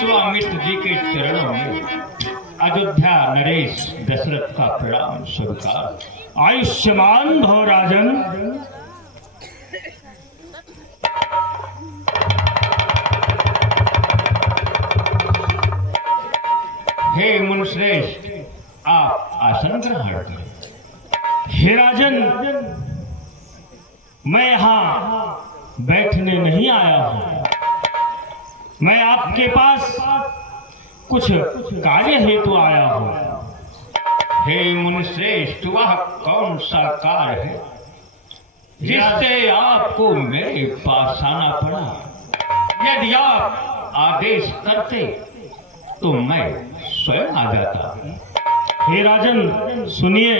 विश्वामित्र जी के चरणों में अयोध्या नरेश दशरथ का प्रणाम स्वीकार। आयुष्मान भव राजन। हे मुनिश्रेष्ठ, आप आसन ग्रहण करें। हे राजन, मैं यहाँ बैठने नहीं आया हूँ। मैं आपके पास कुछ कार्य हेतु आया हूँ। हे मुनिश्रेष्ठ, वह कौन सा कार्य है जिससे आपको मेरे पास आना पड़ा? यदि आप आदेश करते तो मैं स्वयं आ जाता। हे राजन सुनिए,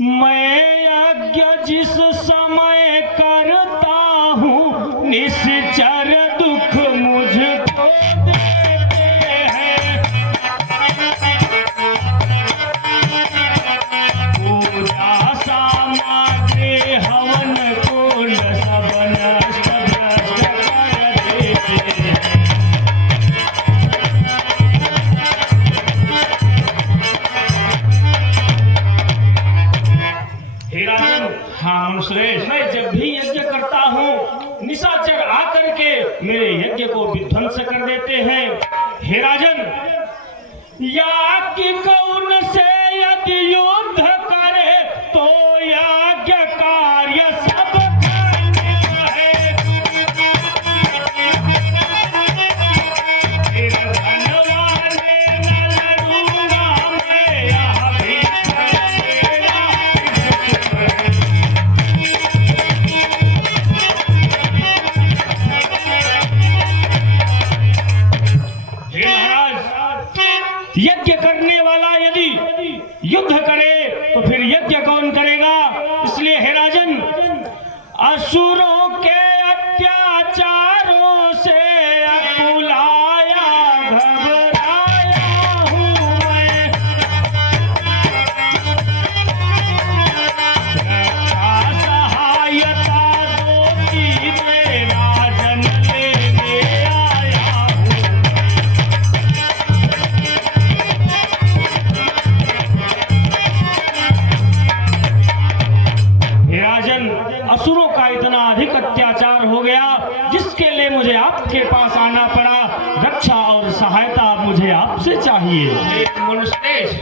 मैं यज्ञ जिस समय करता हूँ निश्चर दुख मुझको देते हैं। पूजा सामग्री हवन कुंड सब नष्ट भ्रष्ट कर देते हैं। हाँ मुनिश्रेष्ठ, मैं जब भी यज्ञ करता हूँ निशाचर आकर के मेरे यज्ञ को विध्वंस कर देते हैं। हे राजन, याज्ञ कौन से यदि युद्ध करे तो यज्ञ कार्य सब करने है। फिर धनवाने न लड़ूंगा मैं, यह भी करेगा। यज्ञ करने वाला यदि युद्ध करे तो फिर यज्ञ कौन करेगा? इसलिए हे राजन, असुरों के अत्याचारों से अकुलाया घबराया हूँ मैं। सहायता दो कीजिए राजन, लेने आया हूँ। राजन, असुरों का इतना अधिक अत्याचार हो गया जिसके लिए मुझे आपके पास आना पड़ा। रक्षा और सहायता मुझे आपसे चाहिए। मुनिश्रेष्ठ,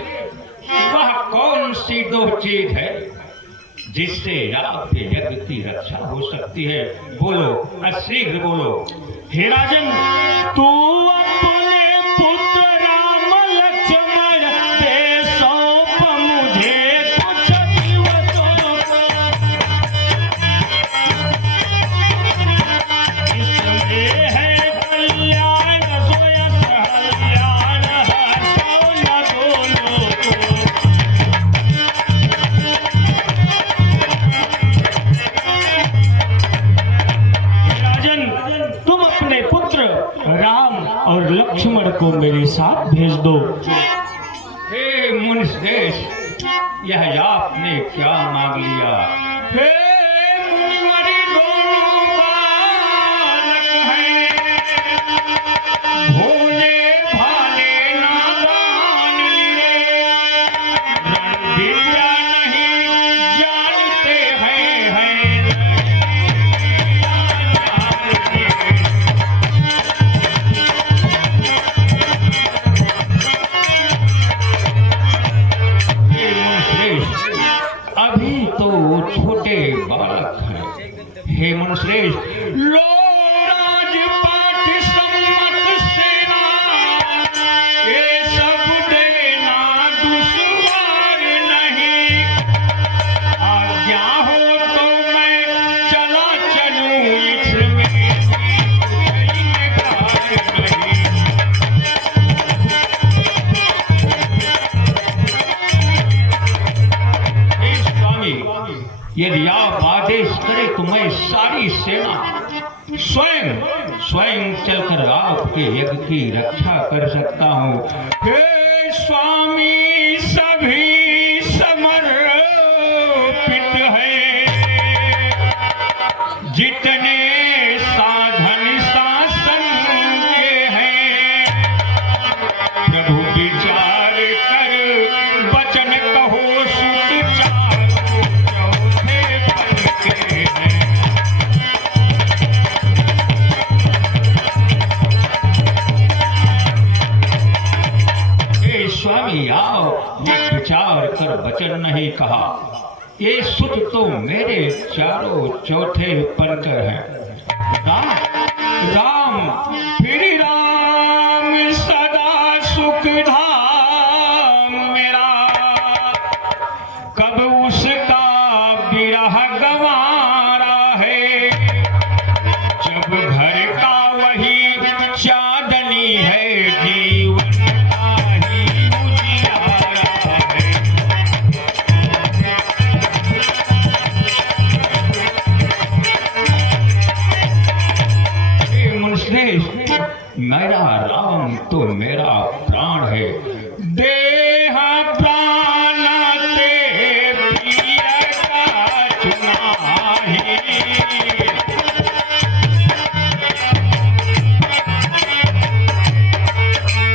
वह कौन सी दो चीज है जिससे आपके यज्ञ की रक्षा हो सकती है? बोलो, शीघ्र बोलो। हे राजन, तू अपने पुत्र राम लक्ष्मण दे सौंप मुझे कुछ दिवसों को। इसमें है कल्याण सोयस कल्याण हर्षो न दोनों को। राजन, तुम अपने पुत्र राम और लक्ष्मण को मेरे साथ भेज दो। हे मुनिश्रेष्ठ, यह आपने क्या मांग लिया? हे मुनिवरी, दोनों बालक हैं, भोले भाले नादान निरे, रण विद्या नहीं जानते हैं। अभी तो छोटे बालक हैं। हे मुनिश्रेष्ठ, लो राजपाट सम्मत सेना, ये सब देना दुश्वार नहीं। आज्ञा हो तो मैं चला चलूं इसमें इनकार नहीं। हे स्वामी, यदि आप आदेश करें तो मैं सारी सेना स्वयं चलकर आपके यज्ञ की रक्षा कर सकता हूँ। हे स्वामी, सभी समर्पित हैं, जितने साधन शासन के हैं। कहा, ये सुत तो मेरे चारों चौथे परकर हैं। राम राम फिर राम सदा सुख धाम मेरा, कब उसका बिरह गवारा है, जब घर का वही चांदनी है, जीवन का ही उजियारा है। हे मुनिश्रेष्ठ, मेरा राम तो मेरा प्राण है, देह प्राण ते प्रिय का चुनाही।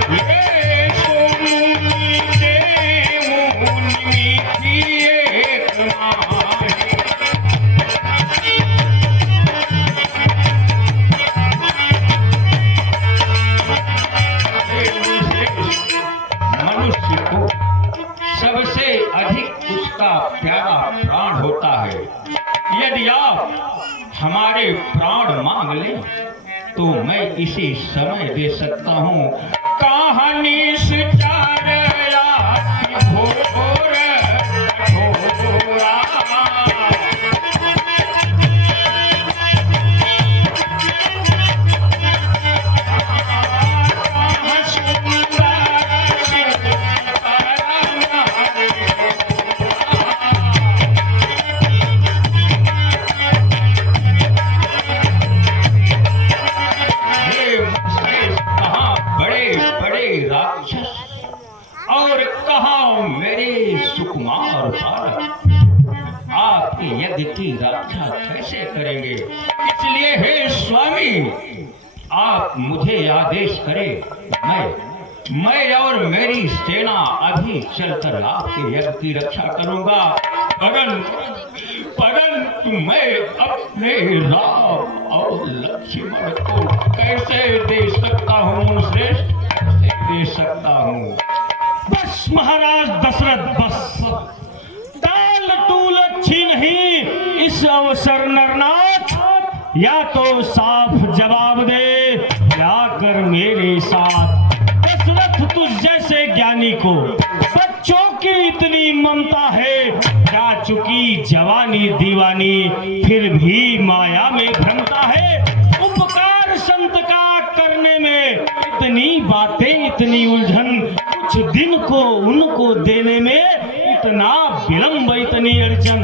ये सोमुनि दे मुनि की एक माही। मनुष्य को सबसे अधिक उसका प्यारा प्राण होता है। यदि आप हमारे प्राण मांग लें तो मैं इसी समय दे सकता हूँ। कहानी से चार रात भोर कठोरा, राक्षस और कहा मेरे सुकुमार बालक, आपके यज्ञ की रक्षा कैसे करेंगे? इसलिए हे स्वामी, आप मुझे आदेश करें, मैं और मेरी सेना अभी चलकर आपके यज्ञ की रक्षा करूंगा। परंतु मैं अपने राम और लक्ष्मण को कैसे दे सकता हूँ श्रेष्ठ, दे सकता हूँ। बस महाराज दशरथ, बस टाल टूल अच्छी नहीं इस अवसर नरनाथ, या तो साफ जवाब दे या कर मेरे साथ। दशरथ तुझ जैसे ज्ञानी को बच्चों की इतनी ममता है, जा चुकी जवानी दीवानी फिर भी माया में भ्रमता है। उपकार संत का करने में इतनी बातें इतनी उलझन, कुछ दिन को उनको देने में इतना विलंब इतनी अड़चन।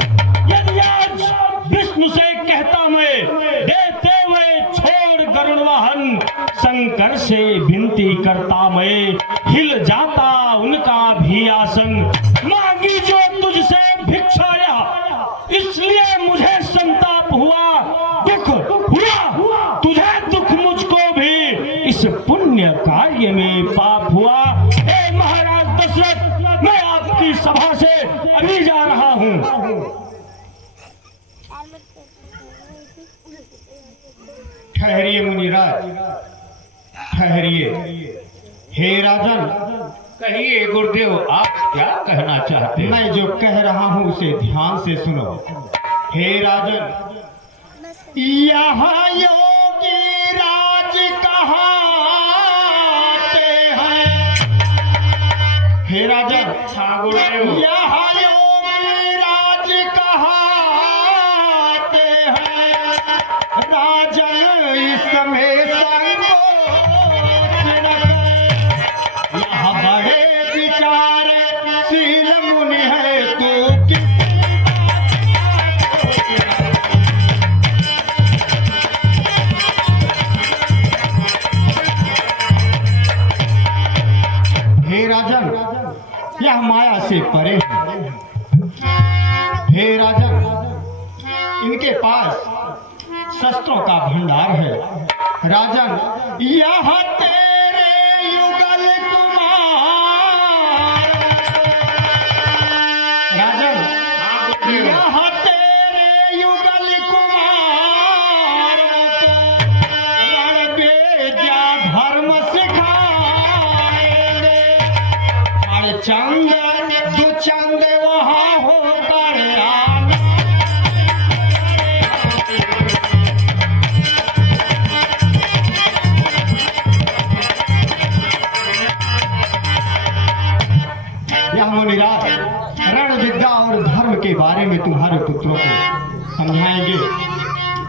यदि आज विष्णु से कहता मैं, देते हुए छोड़ गरुड़ वाहन, शंकर से विनती करता मैं, हिल जाता उनका भी आसन। मांगी जो तुझसे भिक्षाया, इसलिए मुझे संताप हुआ, दुख हुआ तुझे, दुख मुझको भी इस पुण्य कार्य में पाप हुआ। हे महाराज दशरथ, मैं आपकी सभा से अभी जा रहा हूँ। ठहरिए मुनिराज, ठहरिए। हे राजन, कहिए गुरुदेव, आप क्या कहना चाहते हैं? मैं जो कह रहा हूँ उसे ध्यान से सुनो। हे राजन, यहाँ योगी राज कहाते हैं। हे राजन, यहाँ योगी राज कहाते हैं। राजन इसमें संकोच न करे, यहाँ बड़े विचारशील मुनि है, तो किसी हे राजन, यह माया से परे है। हे राजन, इनके पास शस्त्रों का भंडार है। राजन, यह तेरे युगल कुमार, राजन यह तेरे युगल कुमार, रण बेजा धर्म सिखाएंगे। हर चंद दो चंद वहाँ हो देंगे,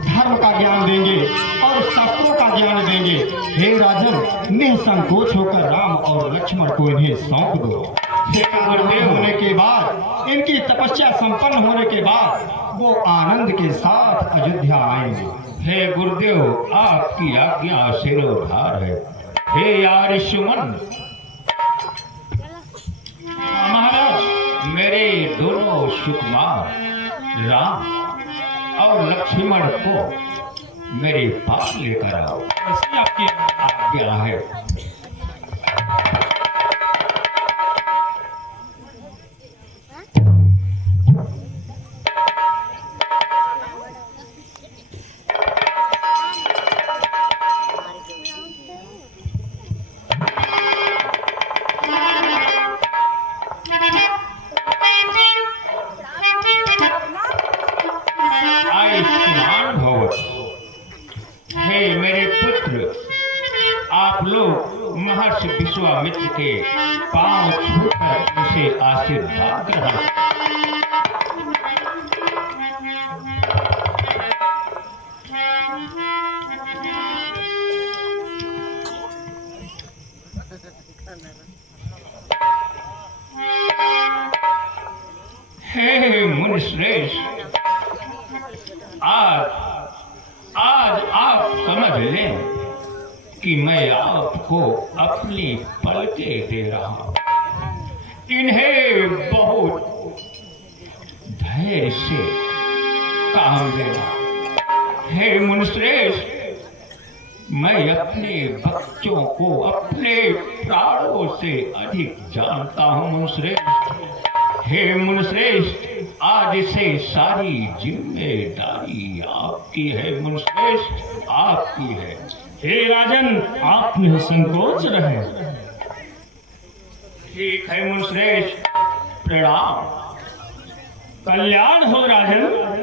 धर्म का ज्ञान देंगे और शास्त्रों का ज्ञान देंगे। हे राजन, निसंकोच होकर राम और लक्ष्मण को इन्हें सौंप दो। गुरुदेव होने के बाद, इनकी तपस्या संपन्न होने के बाद वो आनंद के साथ अयोध्या आएंगे। हे गुरुदेव, आपकी आज्ञा सिरोधार है। हे यार सुमन, महाराज, मेरे दोनों सुकुमार राम और लक्ष्मण को मेरे पास लेकर आओ। ऐसी आपकी आज्ञा है। आयुष्मान भव। हे मेरे पुत्र, आप लोग महर्षि विश्वामित्र के पांव छूकर उनसे आशीर्वाद ग्रहण। हे मुनिश्रेष्ठ, आज आप समझ लें कि मैं आपको अपनी पलकें दे रहा हूं। इन्हें बहुत धैर्य से काम देना। हे मुनिश्रेष्ठ, मैं अपने बच्चों को अपने प्राणों से अधिक जानता हूं मुनिश्रेष्ठ। हे मुनिश्रेष्ठ, आज से सारी जिम्मेदारी आपकी है मुनिश्रेष्ठ, आपकी है। हे राजन, आप निसंकोच रहे। ठीक है मुनिश्रेष्ठ, प्रणाम। कल्याण हो राजन।